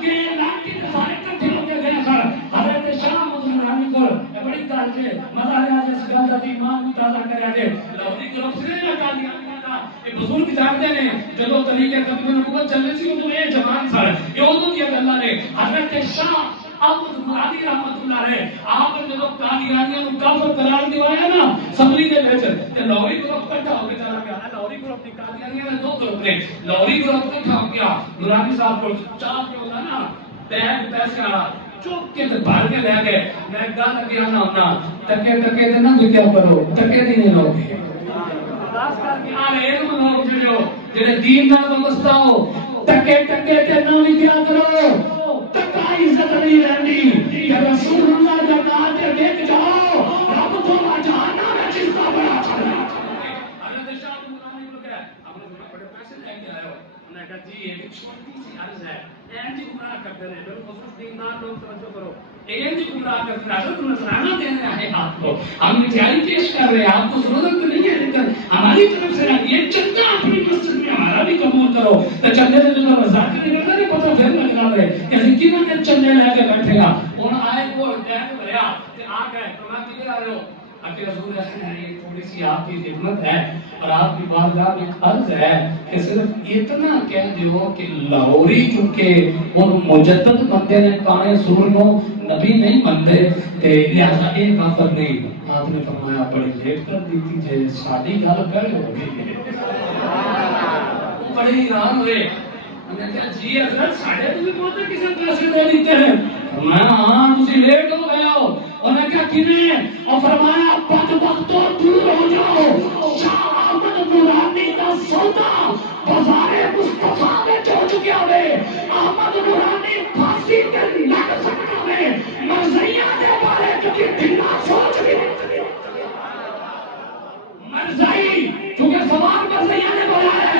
کے سارے کٹھے ہو کے گئے سر حضرت شاہ مدرانی کو بڑی گل ہے مزہ آیا جس گل کا ایمان کو تازہ کریا جے لاہوری گروپ سے لگا دیا یہ بزرگ جانتے ہیں جدو طریقے ختم نبوت چلنے سی ادو یہ جوان سر یہ ادو دیا گلا نے حضرت شاہ احمد مرادی رحمت اللہ علیہ آپ نے جدو قادیانیاں نو کافر قرار دیوایا نا اسمبلی دے وچ تے لاہوری گروپ اکٹھا ہو کے چلا گیا لاہوری گروپ دی قادیانیاں دے دو گروپ نے لاہوری گروپ اکٹھا ہو گیا مرادی صاحب کو چاہ کے ہوتا نا بیگ پیسے والا چوک کے بھر کے لے گئے میں گل کیا نہ ہونا ٹکے ٹکے تے نہ گیا کرو ٹکے دی نہیں لوگ خاص کر کے آ علم لوگ جڑے دین نال وابستہ ہو ٹکے ٹکے تے نہ لکھیا کرو ٹکا عزت نہیں رہندی کہ رسول اللہ دا نام تے دیکھ جاؤ رب تو جہنم میں جس کا بڑا چلا حضرت شاہ مدانی کو کہا آپ نے بڑے پیسے لے کے آئے ہو انہوں نے کہا جی یہ چھوٹی سی عرض ہے این جی گمراہ کرتے ہیں بالخصوص دیندار لوگ توجہ کرو این جی گمراہ کرتے ہیں حضرت نذرانہ دینے آئے آپ کو ہم مٹھائی پیش کر رہے ہیں آپ کو ضرورت نہیں ہے لیکن ہماری طرف سے یہ چندہ اپنی مسجد میں ہمارا بھی قبول کرو تو چندے سے جو رضا کے نکلتا ہے پتہ پھر لگنا رہے کہ ذکر کے چندے لے کے بیٹھے گا ان آئے کو ٹائم بھریا کہ آ گئے تو میں کدھر آ رہے ہو کہ رسول اللہ یہ تھوڑی سی آپ کی خدمت ہے اور آپ کی بارگاہ میں عرض ہے کہ صرف اتنا کہہ دیو کہ لاہوری چونکہ ان مجدد بندے نے کانے سور نو نبی نہیں بندے تے لہذا ایک کافر نہیں آپ نے فرمایا بڑی لیٹ کر دی تھی جے ساڈی گل پہلے ہو گئی بڑے حیران ہوئے انہوں نے کہا جی حضرت ساڈے تو بھی بولتے کسی پیسے دے دیتے ہیں فرمایا ہاں تسی لیٹ ہو گئے ہو انہوں نے کہا کنے اور فرمایا بدبختو دور ہو جاؤ شاہ احمد نورانی کا سودا بازار مصطفیٰ میں ہو چکیا ہوئے احمد نورانی پھانسی کے لگ سکتا ہے مرزیاں دے بارے کیونکہ دھلا سوچ بھی مرزائی کیونکہ سوال مرزیاں نے بولا ہے